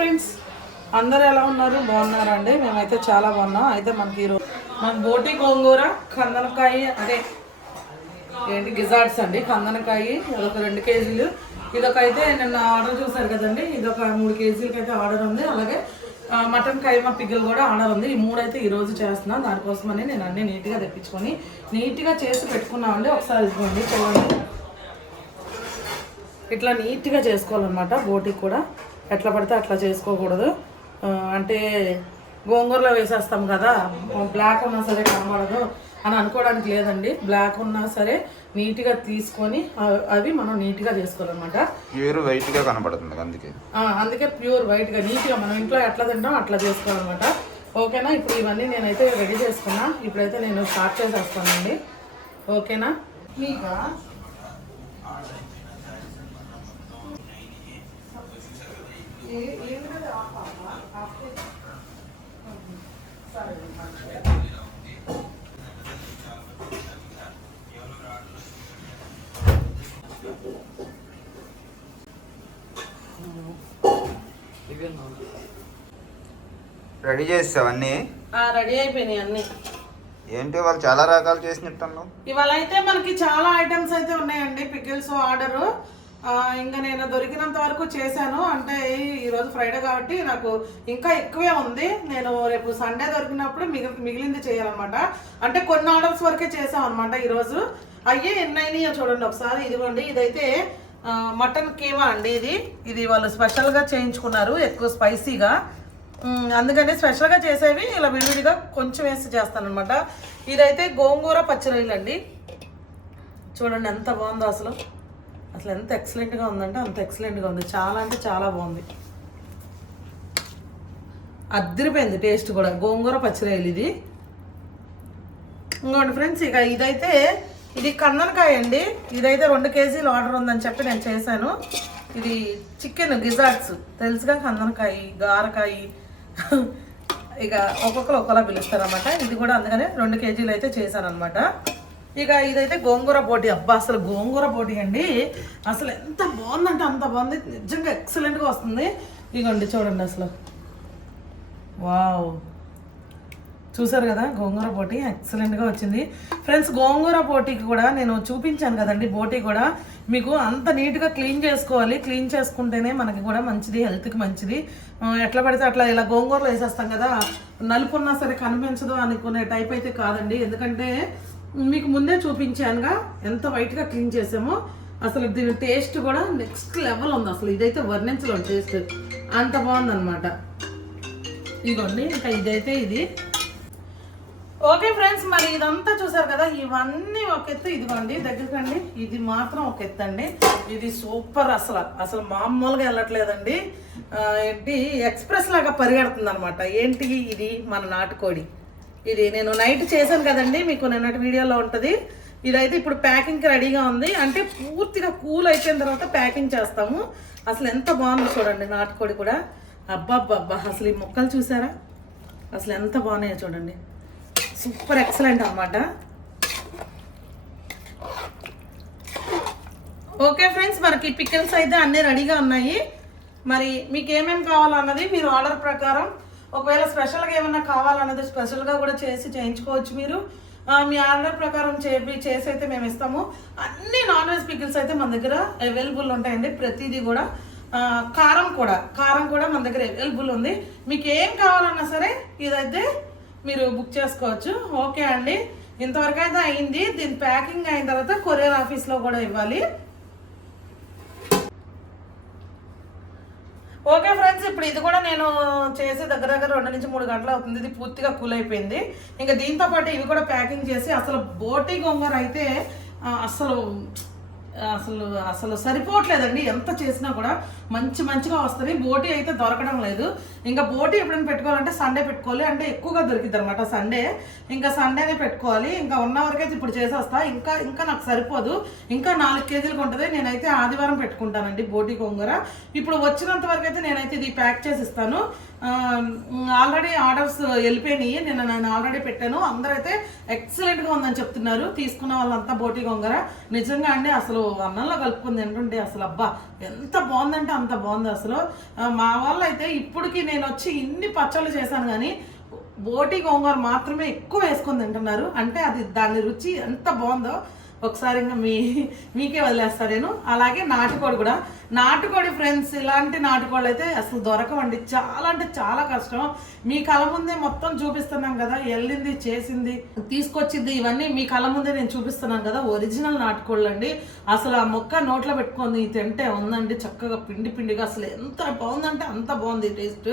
Friends అందరు ఎలా ఉన్నారు? బాగున్నారా అండి? మేమైతే చాలా బాగున్నాం. అయితే మనకి ఈరోజు మన బోటి గోంగూర కందనకాయ అదే ఏంటి గిజార్డ్స్ అండి. కందనకాయ అదొక రెండు కేజీలు. ఇదొక అయితే నిన్న ఆర్డర్ చూసారు కదండి. ఇదొక మూడు కేజీలకి అయితే ఆర్డర్ ఉంది. అలాగే మటన్ కైమా పిగ్గలు కూడా ఆర్డర్ ఉంది. ఈ మూడు అయితే ఈరోజు చేస్తున్నాను దానికోసమని నేను అన్ని నీట్గా తెప్పించుకొని నీట్గా చేసి పెట్టుకున్నామండి ఒకసారి ఇదిగోండి చూడండి. ఇట్లా నీట్గా చేసుకోవాలన్నమాట బోటికి కూడా. ఎట్లా పడితే అట్లా చేసుకోకూడదు. అంటే గోంగూరలో వేసేస్తాం కదా బ్లాక్ ఉన్నా సరే కనబడదు అని అనుకోవడానికి లేదండి. బ్లాక్ ఉన్నా సరే నీట్గా తీసుకొని అవి మనం నీట్గా చేసుకోవాలన్నమాట. ప్యూర్ వైట్గా కనపడుతుంది అందుకే. ఆ, అందుకే ప్యూర్ వైట్గా నీట్గా మనం ఇంట్లో ఎట్లా తింటాం అట్లా చేసుకోవాలన్నమాట. ఓకేనా? ఇప్పుడు ఇవన్నీ నేనైతే రెడీ చేసుకున్నా. ఇప్పుడైతే నేను స్టార్ట్ చేసేస్తానండి. ఓకేనా? మీకు రెడీ చేస్తావు అన్నీ? రెడీ అయిపోయినాయి అన్నీ. ఏంటి వాళ్ళు చాలా రకాలు చేసినట్టున్నావు? ఇవాళ అయితే మనకి చాలా ఐటమ్స్ అయితే ఉన్నాయండి పికిల్స్ ఆర్డర్. ఇంకా నేను దొరికినంత వరకు చేశాను. అంటే ఈరోజు ఫ్రైడే కాబట్టి నాకు ఇంకా ఎక్కువే ఉంది. నేను రేపు సండే దొరికినప్పుడు మిగిలి మిగిలింది చేయాలన్నమాట. అంటే కొన్ని ఆర్డర్స్ వరకే చేసాం అనమాట ఈరోజు అయ్యే ఎన్నైనాయో చూడండి ఒకసారి. ఇదిగోండి ఇదైతే మటన్ కీమా అండి ఇది. ఇది వాళ్ళు స్పెషల్గా చేయించుకున్నారు ఎక్కువ స్పైసీగా. అందుకని స్పెషల్గా చేసేవి ఇలా విడివిడిగా కొంచెం వేసి చేస్తానమాట ఇదైతే గోంగూర పచ్చిరొయ్యలండి చూడండి ఎంత బాగుందో అసలు. అసలు ఎంత ఎక్సలెంట్గా ఉందంటే అంత ఎక్సలెంట్గా ఉంది. చాలా అంటే చాలా బాగుంది. అద్దరిపోయింది టేస్ట్ కూడా. గోంగూర పచ్చిరాయలు ఇది. ఇంకోటి ఫ్రెండ్స్ ఇక ఇదైతే ఇది కందనకాయ అండి. ఇదైతే రెండు కేజీలు ఆర్డర్ ఉందని చెప్పి నేను చేశాను. ఇది చికెన్ గిజార్ట్స్ తెలుసుగా కందనకాయ గారకాయ. ఇక ఒక్కొక్కరు ఒక్కొక్కలా పిలుస్తారనమాట ఇది కూడా అందుకనే రెండు కేజీలు అయితే చేశాను అనమాట ఇక ఇదైతే గోంగూర పోటీ. అబ్బా అసలు గోంగూర పోటీ అండి. అసలు ఎంత బాగుందంటే అంత బాగుంది. నిజంగా ఎక్సలెంట్గా వస్తుంది. ఇగోండి చూడండి అసలు. వావ్. చూసారు కదా గోంగూర పోటీ ఎక్సలెంట్గా వచ్చింది. ఫ్రెండ్స్ గోంగూర పోటీకి కూడా నేను చూపించాను కదండి బోటీ కూడా. మీకు అంత నీట్గా క్లీన్ చేసుకోవాలి. క్లీన్ చేసుకుంటేనే మనకి కూడా మంచిది హెల్త్కి మంచిది. ఎట్లా పడితే అట్లా ఇలా గోంగూరలో వేసేస్తాం కదా. నలుపు ఉన్నా సరే కనిపించదు అనుకునే టైప్ అయితే కాదండి. ఎందుకంటే మీకు ముందే చూపించానుగా ఎంత వైట్గా క్లీన్ చేసామో. అసలు దీని టేస్ట్ కూడా నెక్స్ట్ లెవెల్ ఉంది. అసలు ఇదైతే వర్ణించలేం టేస్ట్ అంత బాగుందన్నమాట. ఇదిగోండి ఇంకా ఇదైతే ఇది. ఓకే ఫ్రెండ్స్ మరి ఇదంతా చూసారు కదా ఇవన్నీ ఒక ఎత్తు. ఇదిగోండి దగ్గరకండి. ఇది మాత్రం ఒక ఎత్తు అండి. ఇది సూపర్ అసలు. అసలు మామూలుగా వెళ్ళట్లేదండి. ఏంటి ఎక్స్ప్రెస్ లాగా పరిగెడుతుంది అనమాట ఏంటి ఇది? మన నాటుకోడి. ఇది నేను నైట్ చేశాను కదండి మీకు నిన్నటి వీడియోలో ఉంటుంది. ఇదైతే ఇప్పుడు ప్యాకింగ్కి రెడీగా ఉంది. అంటే పూర్తిగా కూల్ అయిపోయిన తర్వాత ప్యాకింగ్ చేస్తాము. అసలు ఎంత బాగుందో చూడండి నాటుకోడి కూడా. అబ్బాబ్బాబ్బా అసలు ఈ మొక్కలు చూసారా? అసలు ఎంత బాగున్నాయో చూడండి. సూపర్ ఎక్సలెంట్ అనమాట ఓకే ఫ్రెండ్స్ మనకి పికిల్స్ అయితే అన్నీ రెడీగా ఉన్నాయి. మరి మీకు ఏమేమి కావాలన్నది మీరు ఆర్డర్ ప్రకారం ఒకవేళ స్పెషల్గా ఏమన్నా కావాలన్నది స్పెషల్గా కూడా చేసి చేయించుకోవచ్చు మీరు. మీ ఆర్డర్ ప్రకారం చేపి చేసి అయితే మేము ఇస్తాము. అన్ని నాన్ వెజ్ పికిల్స్ అయితే మన దగ్గర అవైలబుల్ ఉంటాయండి. ప్రతిదీ కూడా కారం కూడా కారం కూడా మన దగ్గర అవైలబుల్ ఉంది. మీకు ఏం కావాలన్నా సరే ఇదైతే మీరు బుక్ చేసుకోవచ్చు. ఓకే అండి. ఇంతవరకు అయితే అయింది. దీని ప్యాకింగ్ అయిన తర్వాత కొరియర్ ఆఫీస్లో కూడా ఇవ్వాలి. ఓకే ఫ్రెండ్స్ ఇప్పుడు ఇది కూడా నేను చేసి దగ్గర దగ్గర రెండు నుంచి మూడు గంటలు అవుతుంది. ఇది పూర్తిగా కూల్ అయిపోయింది. ఇంకా దీంతో పాటు ఇవి కూడా ప్యాకింగ్ చేసి అసలు బోటి గొంగర అయితే అసలు అసలు అసలు సరిపోవట్లేదండి. ఎంత చేసినా కూడా మంచి మంచిగా వస్తుంది. బోటి అయితే దొరకడం లేదు. ఇంకా బోటి ఎప్పుడైనా పెట్టుకోవాలంటే సండే పెట్టుకోవాలి. అంటే ఎక్కువగా దొరికిద్ది అనమాట సండే. ఇంకా సండేనే పెట్టుకోవాలి. ఇంకా ఉన్న వరకైతే ఇప్పుడు చేసేస్తా. ఇంకా ఇంకా నాకు సరిపోదు. ఇంకా నాలుగు కేజీలకు ఉంటుంది నేనైతే ఆదివారం పెట్టుకుంటానండి బోటి కొంగూర ఇప్పుడు వచ్చినంత వరకు అయితే నేనైతే ఇది ప్యాక్ చేసి ఇస్తాను. ఆల్రెడీ ఆర్డర్స్ వెళ్ళిపోయినాయి. నిన్న నేను ఆల్రెడీ పెట్టాను. అందరైతే ఎక్సలెంట్గా ఉందని చెప్తున్నారు. తీసుకున్న వాళ్ళంతా బోటి గొంగర. నిజంగా అండి అసలు అన్నంలో కలుపుకుంది ఏంటంటే అసలు అబ్బా ఎంత బాగుందంటే అంత బాగుంది అసలు. మా వాళ్ళు అయితే ఇప్పటికి నేను వచ్చి ఇన్ని పచ్చళ్ళు చేశాను కానీ బోటి గోంగూర మాత్రమే ఎక్కువ వేసుకొని తింటున్నారు. అంటే అది దాని రుచి ఎంత బాగుందో. ఒకసారి ఇంకా మీ మీకే వదిలేస్తాను నేను. అలాగే నాటుకోడి కూడా. నాటుకోడి ఫ్రెండ్స్ ఇలాంటి నాటుకోళ్ళు అయితే అసలు దొరకవండి. చాలా అంటే చాలా కష్టం. మీ కళ ముందే మొత్తం చూపిస్తున్నాం కదా వెళ్ళింది చేసింది తీసుకొచ్చింది ఇవన్నీ మీ కళ ముందే నేను చూపిస్తున్నాను కదా ఒరిజినల్ నాటుకోళ్ళు అండి అసలు ఆ మొక్క నోట్లో పెట్టుకొని తింటే ఉందండి చక్కగా పిండి పిండిగా. అసలు ఎంత బాగుందంటే అంత బాగుంది టేస్ట్.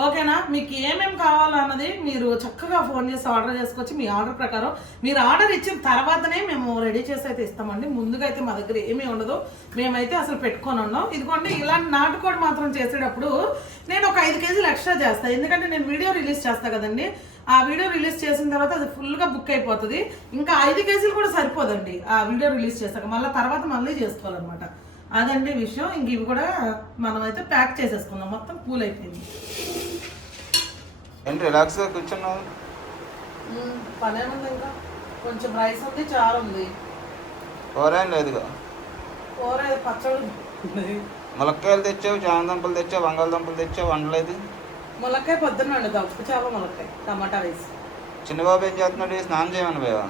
ఓకేనా? మీకు ఏమేమి కావాలన్నది మీరు చక్కగా ఫోన్ చేసి ఆర్డర్ చేసుకోవచ్చు మీ ఆర్డర్ ప్రకారం మీరు ఆర్డర్ ఇచ్చిన తర్వాతనే మేము రెడీ చేసి అయితే ఇస్తామండి. ముందుగా అయితే మా దగ్గర ఏమీ ఉండదు. మేమైతే అసలు పెట్టుకొని ఉన్నాం. ఇదిగోండి ఇలాంటి నాటుకోడి మాత్రం చేసేటప్పుడు నేను ఒక ఐదు కేజీలు ఎక్స్ట్రా చేస్తాను ఎందుకంటే నేను వీడియో రిలీజ్ చేస్తాను కదండి. ఆ వీడియో రిలీజ్ చేసిన తర్వాత అది ఫుల్గా బుక్ అయిపోతుంది. ఇంకా ఐదు కేజీలు కూడా సరిపోదండి ఆ వీడియో రిలీజ్ చేశాక మళ్ళీ తర్వాత మళ్ళీ చేసుకోవాలన్నమాట. అదండి విషయం. ఇంక ఇవి కూడా మనం అయితే ప్యాక్ చేసేసుకుందాం. మొత్తం కూల్ అయిపోయింది. ఏంటి రిలాక్స్గా కూర్చున్నావు? పనే ఉంది ఇంకా. కొంచెం రైస్ ఉంది చారు ఉంది. కూర ఏం లేదుగా. కూర పచ్చడి ఉంది. ములక్కాయలు తెచ్చావు చామదుంపలు తెచ్చావు బంగాళదుంపలు తెచ్చావు వండలేదు? ములక్కాయ పొద్దున్న వండుతాం ఉప్పు చేప ములక్కాయ టమాటా రైస్. చిన్నబాబు ఏం చేస్తున్నాడు? స్నానం చేయమని పోయావా?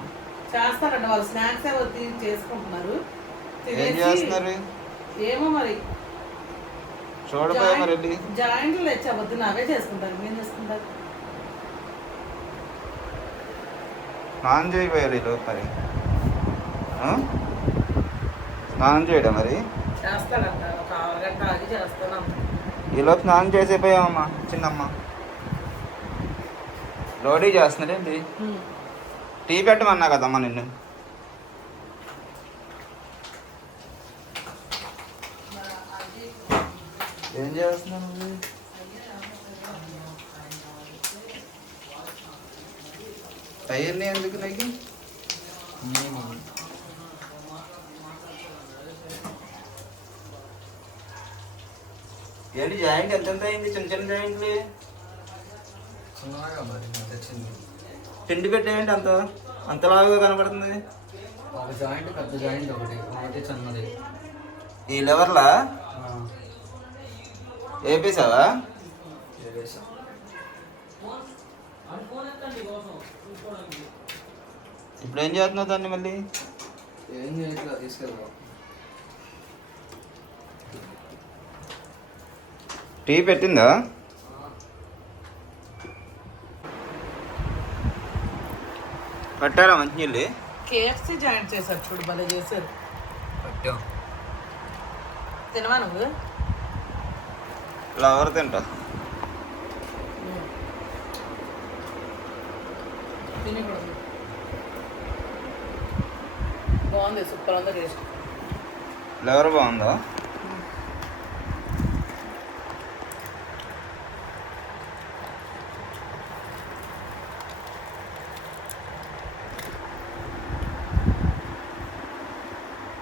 చేస్తారండి వాళ్ళు స్నాక్స్ తీ- చేసుకుంటున్నారు. ఏం చేస్తున్నారు? ఏమో మరి. చూడపోయా మరి వెళ్ళి జాయింట్లు తెచ్చా పొద్దున్న అవే చేసుకుంటారు. ఏం చేసుకుంటారు? స్నానం చేయబోయారు ఈ లోపు మరి? స్నానం చేయడం మరి? చేస్తాడంట. ఒక అరగంట ఆగి స్నానం చేసేపోయామమ్మా చిన్నమ్మ. లోడీ చేస్తున్నారేంటి టీ పెట్టమన్నా కదమ్మా నిన్ను? ఏం చేస్తున్నావు నువ్వు? టైర్ని ఎందుకు నీకు? ఏంటి జాయింట్ ఎంత ఎంత అయింది? చిన్న చిన్న జాయింట్లు? చిన్నగా మరి తెచ్చింది. తిండి పెట్టేయండి అంత. అంతలాగా కనపడుతుంది ఒక జాయింట్ పెద్ద జాయింట్ ఒకటి ఒకటి చిన్నది. ఈ లెవర్లా వేపేసావా. ఇప్పుడు ఏం చేస్తున్నావు దాన్ని మళ్ళీ? ఏం చేయట్లా తీసుకెళ్దాం. టీ పెట్టిందా? పట్టారా మంచినీళ్ళు కేఎఫ్సి జాయింట్ చేశారు చూడు భలే చేశారు. పట్టాం తినవా నువ్వు? ఫ్లవర్ తింటా. బాగుంది సూపర్ ఉంది టేస్ట్ ఫ్లవర్ బాగుందా?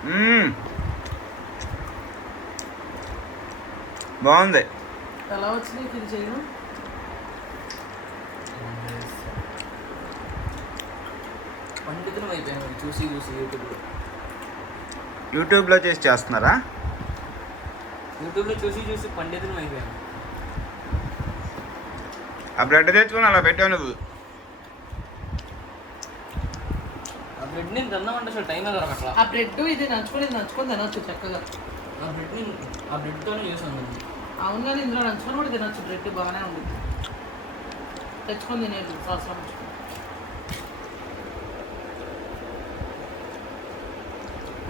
మ్మ్. బాగుంది. ఎలా వచ్చింది ఇది చేయడం పండితులు అయిపోయాను చూసి చూసి యూట్యూబ్లో యూట్యూబ్లో చేసి చేస్తున్నారా? యూట్యూబ్లో చూసి చూసి పండితులు అయిపోయాను ఆ బ్రెడ్ తెచ్చుకొని అలా పెట్టావు నువ్వు. ఆ బ్రెడ్ నేను తిందామంటే అసలు టైం దొరకట్లా. ఆ బ్రెడ్ ఇది నంచుకొని ఇది నంచుకొని తినొచ్చు చక్కగా. ఆ బ్రెడ్ని ఆ బ్రెడ్తోనే చేసాను అవును కానీ ఇందులో నంచుకొని కూడా తినొచ్చు బ్రెడ్ బాగానే ఉంటుంది తెచ్చుకొని తినేది సాస్ నంచుకొని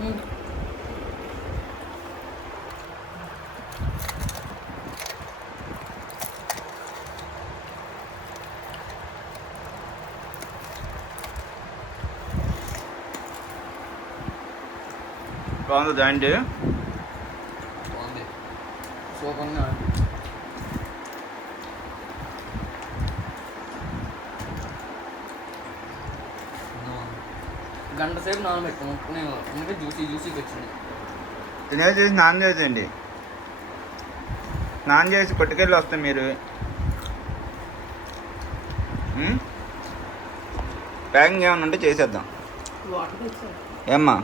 మ్మ్. బాగుంది జాయింట్ గంట సేపు నానబెట్టాము జ్యూసీ జ్యూసీకి వచ్చింది తినేది చేసి నాన్ చేసేయండి నాన్ చేసి కొట్టుకెళ్ళి వస్తాం మీరు. ప్యాకింగ్ ఏమైనా ఉంటే చేసేద్దాం. ఏమ్మా?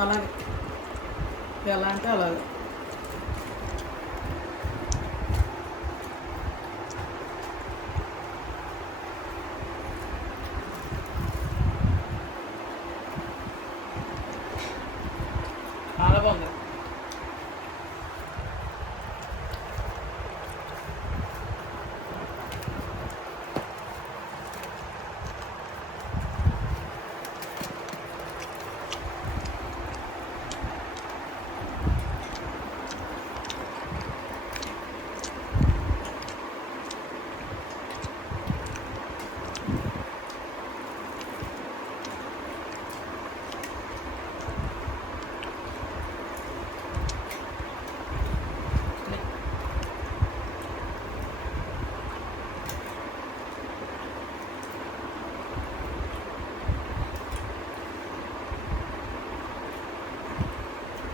అలాగే. ఎలా అంటే అలాగే.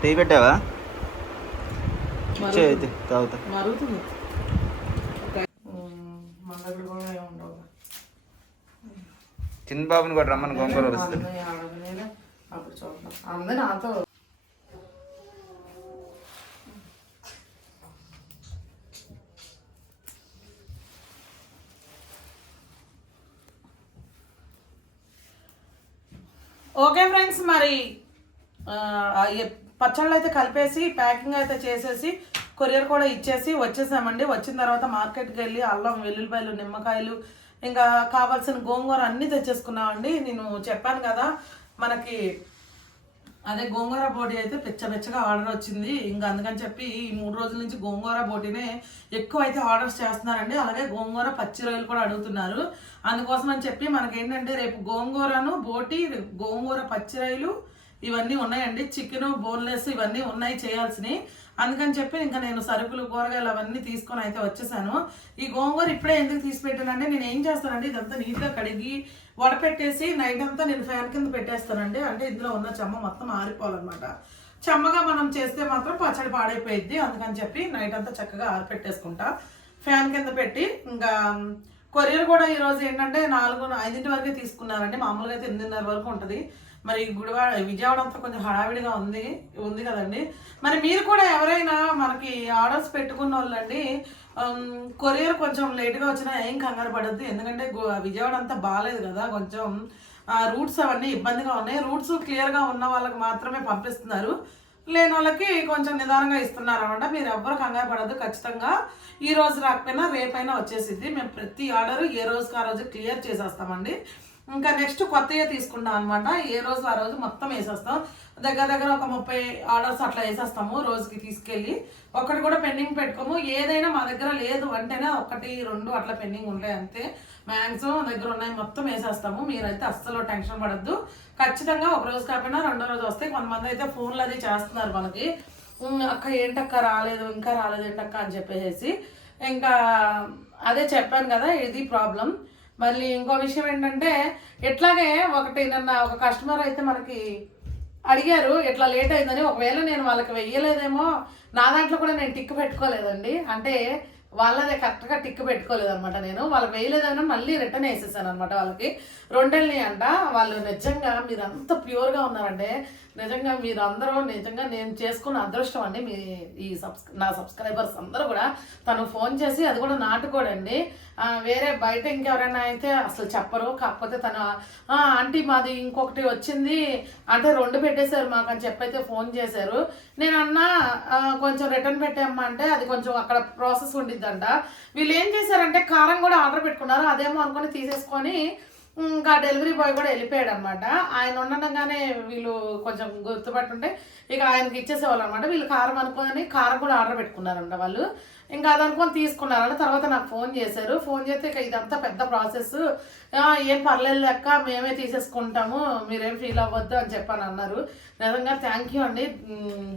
టీ పెట్టావా? అయితే తాగుతా. చిన్న బాబుని కూడా రమ్మని గొంగూర వస్తుంది. అందరూ నాతో ఓకే ఫ్రెండ్స్ మరి పచ్చళ్ళు అయితే కలిపేసి ప్యాకింగ్ అయితే చేసేసి కొరియర్ కూడా ఇచ్చేసి వచ్చేసామండి. వచ్చిన తర్వాత మార్కెట్కి వెళ్ళి అల్లం వెల్లుల్లిపాయలు నిమ్మకాయలు ఇంకా కావాల్సిన గోంగూర అన్నీ తెచ్చేసుకున్నామండి. నేను చెప్పాను కదా మనకి అదే గోంగూర బోటి అయితే పెచ్చపెచ్చగా ఆర్డర్ వచ్చింది. ఇంకా అందుకని చెప్పి ఈ మూడు రోజుల నుంచి గోంగూర బోటినే ఎక్కువ అయితే ఆర్డర్స్ చేస్తున్నారండి. అలాగే గోంగూర పచ్చి రొయ్యలు కూడా అడుగుతున్నారు. అందుకోసం అని చెప్పి మనకి ఏంటంటే రేపు గోంగూరను బోటి గోంగూర పచ్చి రొయ్యలు ఇవన్నీ ఉన్నాయండి. చికెన్ బోన్లెస్ ఇవన్నీ ఉన్నాయి చేయాల్సినవి. అందుకని చెప్పి ఇంకా నేను సరుకులు కూరగాయలు అవన్నీ తీసుకొని అయితే వచ్చేసాను. ఈ గోంగూర ఇప్పుడే ఎందుకు తీసి పెట్టానంటే నేను ఏం చేస్తానంటే ఇదంతా నీట్గా కడిగి వడపెట్టేసి నైట్ అంతా నేను ఫ్యాన్ కింద పెట్టేస్తానండి. అంటే ఇందులో ఉన్న చెమ్మ మొత్తం ఆరిపోవాలన్నమాట. చెమ్మగా మనం చేస్తే మాత్రం పచ్చడి పాడైపోయిద్ది. అందుకని చెప్పి నైట్ అంతా చక్కగా ఆరిపెట్టేసుకుంటా. ఫ్యాన్ కింద పెట్టి ఇంకా కొరియర్ కూడా ఈరోజు ఏంటంటే నాలుగు ఐదింటి వరకే తీసుకున్నారండి. మామూలుగా అయితే ఎనిమిదిన్నర వరకు ఉంటుంది. మరి గుడివాడ విజయవాడ అంతా కొంచెం హడావిడిగా ఉంది ఉంది కదండి. మరి మీరు కూడా ఎవరైనా మనకి ఆర్డర్స్ పెట్టుకున్న వాళ్ళండి కొరియర్ కొంచెం లేట్గా వచ్చినా ఏం కంగారు పడద్దు. ఎందుకంటే విజయవాడ అంతా బాగాలేదు కదా కొంచెం. రూట్స్ అవన్నీ ఇబ్బందిగా ఉన్నాయి. రూట్స్ క్లియర్గా ఉన్న వాళ్ళకి మాత్రమే పంపిస్తున్నారు. లేని వాళ్ళకి కొంచెం నిదానంగా ఇస్తున్నారు అనమాట మీరు ఎవ్వరు కంగారు పడద్దు. ఖచ్చితంగా ఈ రోజు రాకపోయినా రేపైనా వచ్చేసింది మేము ప్రతి ఆర్డర్ ఏ రోజుకి ఆ రోజు క్లియర్ చేసేస్తామండి. ఇంకా నెక్స్ట్ కొత్తగా తీసుకుంటాం అనమాట ఏ రోజు ఆ రోజు మొత్తం వేసేస్తాం. దగ్గర దగ్గర ఒక ముప్పై ఆర్డర్స్ అట్లా వేసేస్తాము రోజుకి తీసుకెళ్ళి. ఒకటి కూడా పెండింగ్ పెట్టుకోము. ఏదైనా మా దగ్గర లేదు అంటేనే ఒకటి రెండు అట్లా పెండింగ్ ఉంటాయి అంతే. మ్యాక్సిమం దగ్గర ఉన్నాయి మొత్తం వేసేస్తాము. మీరైతే అస్సలు టెన్షన్ పడద్దు. ఖచ్చితంగా ఒక రోజు కాకపోయినా రెండో రోజు వస్తే కొంతమంది అయితే ఫోన్లు అది చేస్తున్నారు మనకి. అక్క ఏంటక్క రాలేదు ఇంకా రాలేదు ఏంటక్క? అని చెప్పేసి. ఇంకా అదే చెప్పాను కదా ఇది ప్రాబ్లం మళ్ళీ ఇంకో విషయం ఏంటంటే ఎట్లాగే ఒకటి నిన్న ఒక కస్టమర్ అయితే మనకి అడిగారు ఇట్లా లేట్ అయిందని? ఒకవేళ నేను వాళ్ళకి వెయ్యలేదేమో నా దాంట్లో కూడా నేను టిక్ పెట్టుకోలేదండి. అంటే వాళ్ళది కరెక్ట్గా టిక్ పెట్టుకోలేదు అనమాట నేను. వాళ్ళకి వేయలేదని మళ్ళీ రిటర్న్ వేసేసాను అనమాట వాళ్ళకి. రెండేళ్ళని అంట వాళ్ళు నిజంగా మీరు అంత ప్యూర్గా ఉన్నారంటే నిజంగా మీరు అందరూ నిజంగా నేను చేసుకున్న అదృష్టం అండి. మీ ఈ సబ్స్ నా సబ్స్క్రైబర్స్ అందరూ కూడా తను ఫోన్ చేసి అది కూడా నాటుకోడండి. వేరే బయట ఇంకెవరైనా అయితే అసలు చెప్పరు. కాకపోతే తను ఆంటీ మాది ఇంకొకటి వచ్చింది. అంటే రెండు పెట్టేశారు మాకు అని చెప్పైతే ఫోన్ చేశారు. నేను అన్నా కొంచెం రిటర్న్ పెట్టామ్మా అంటే అది కొంచెం అక్కడ ప్రాసెస్ ఉండిద్దంట. వీళ్ళు ఏం చేశారంటే కారం కూడా ఆర్డర్ పెట్టుకున్నారు. అదేమో అనుకొని తీసేసుకొని ఇంకా డెలివరీ బాయ్ కూడా వెళ్ళిపోయాడు అనమాట ఆయన ఉండగానే వీళ్ళు కొంచెం గుర్తుపట్టుంటే ఇక ఆయనకి ఇచ్చేసేవాళ్ళు అనమాట వీళ్ళు కారం అనుకొని కారం కూడా ఆర్డర్ పెట్టుకున్నారంట వాళ్ళు. ఇంకా అది అనుకొని తీసుకున్నారంట. తర్వాత నాకు ఫోన్ చేశారు. ఫోన్ చేస్తే ఇక ఇదంతా పెద్ద ప్రాసెస్ ఏం పర్లేదు లెక్క మేమే తీసేసుకుంటాము. మీరేం ఫీల్ అవ్వద్దు అని చెప్పని అన్నారు. నిజంగా థ్యాంక్ యూ అండి.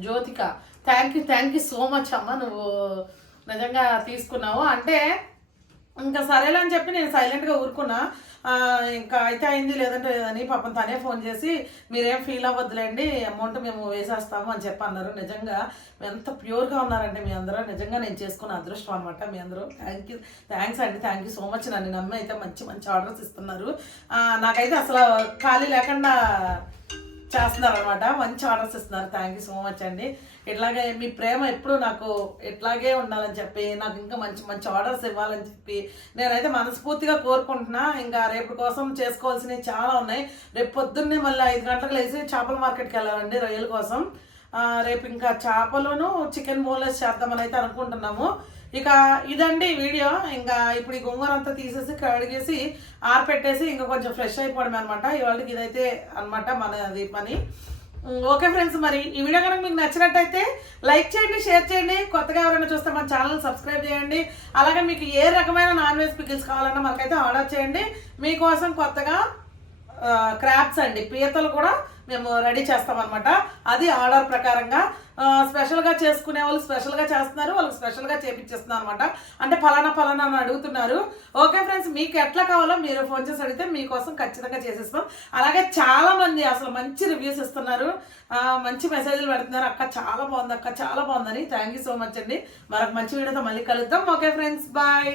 Jyothika thank you thank you so much అమ్మ. నువ్వు నిజంగా తీసుకున్నావు. అంటే ఇంకా సరేలే అని చెప్పి నేను సైలెంట్గా ఊరుకున్నా. ఇంకా అయితే అయింది లేదంటే లేదని పాపం తనే ఫోన్ చేసి మీరేం ఫీల్ అవ్వద్దులేండి అమౌంట్ మేము వేసేస్తాము అని చెప్పి అన్నారు. నిజంగా ఎంత ప్యూర్గా ఉన్నారంటే మీ అందరూ. నిజంగా నేను చేసుకున్న అదృష్టం అనమాట మీ అందరూ. థ్యాంక్ యూ థ్యాంక్స్ అండి. థ్యాంక్ యూ సో మచ్ నన్ను నమ్మి అయితే మంచి మంచి ఆర్డర్స్ ఇస్తున్నారు. నాకైతే అసలు ఖాళీ లేకుండా చేస్తున్నారు అనమాట మంచి ఆర్డర్స్ ఇస్తున్నారు. థ్యాంక్ యూ సో మచ్ అండి. ఇట్లాగే మీ ప్రేమ ఎప్పుడు నాకు ఇట్లాగే ఉండాలని చెప్పి నాకు ఇంకా మంచి మంచి ఆర్డర్స్ ఇవ్వాలని చెప్పి నేనైతే మనస్ఫూర్తిగా కోరుకుంటున్నా. ఇంకా రేపు కోసం చేసుకోవాల్సినవి చాలా ఉన్నాయి. రేపు పొద్దున్నే మళ్ళీ ఐదు గంటలకు లేచి చేపల మార్కెట్కి వెళ్ళాలండి రొయ్యల కోసం. రేపు ఇంకా చేపలను చికెన్ బోన్లెస్ చేద్దామని అయితే అనుకుంటున్నాము. ఇక ఇదండి వీడియో. ఇంకా ఇప్పుడు ఈ గొంగూర అంతా తీసేసి కడిగేసి ఆరపెట్టేసి ఇంకా కొంచెం ఫ్రెష్ అయిపోవడం అనమాట ఇవాళకి ఇదైతే అనమాట మనది పని. ఓకే ఫ్రెండ్స్ మరి ఈ వీడియో కనుక మీకు నచ్చినట్టయితే లైక్ చేయండి షేర్ చేయండి. కొత్తగా ఎవరైనా చూస్తే మన ఛానల్ సబ్స్క్రైబ్ చేయండి. అలాగే మీకు ఏ రకమైన నాన్ వెజ్ పికిల్స్ కావాలన్నా మనకైతే ఆర్డర్ చేయండి. మీకోసం కొత్తగా క్రాప్స్ అండి పీతలు కూడా మేము రెడీ చేస్తామన్నమాట. అది ఆర్డర్ ప్రకారంగా స్పెషల్గా చేసుకునే వాళ్ళు స్పెషల్గా చేస్తున్నారు వాళ్ళకి స్పెషల్గా చేపించేస్తున్నారు అనమాట అంటే ఫలానా ఫలానా అని అడుగుతున్నారు. ఓకే ఫ్రెండ్స్ మీకు ఎట్లా కావాలో మీరు ఫోన్ చేసి అడిగితే మీకోసం ఖచ్చితంగా చేసేస్తాం. అలాగే చాలామంది అసలు మంచి రివ్యూస్ ఇస్తున్నారు. మంచి మెసేజ్లు పెడుతున్నారు. అక్క చాలా బాగుంది అక్క చాలా బాగుందని. థ్యాంక్ యూ సో మచ్ అండి. మరొక మంచి వీడియోతో మళ్ళీ కలుద్దాం. Okay friends bye.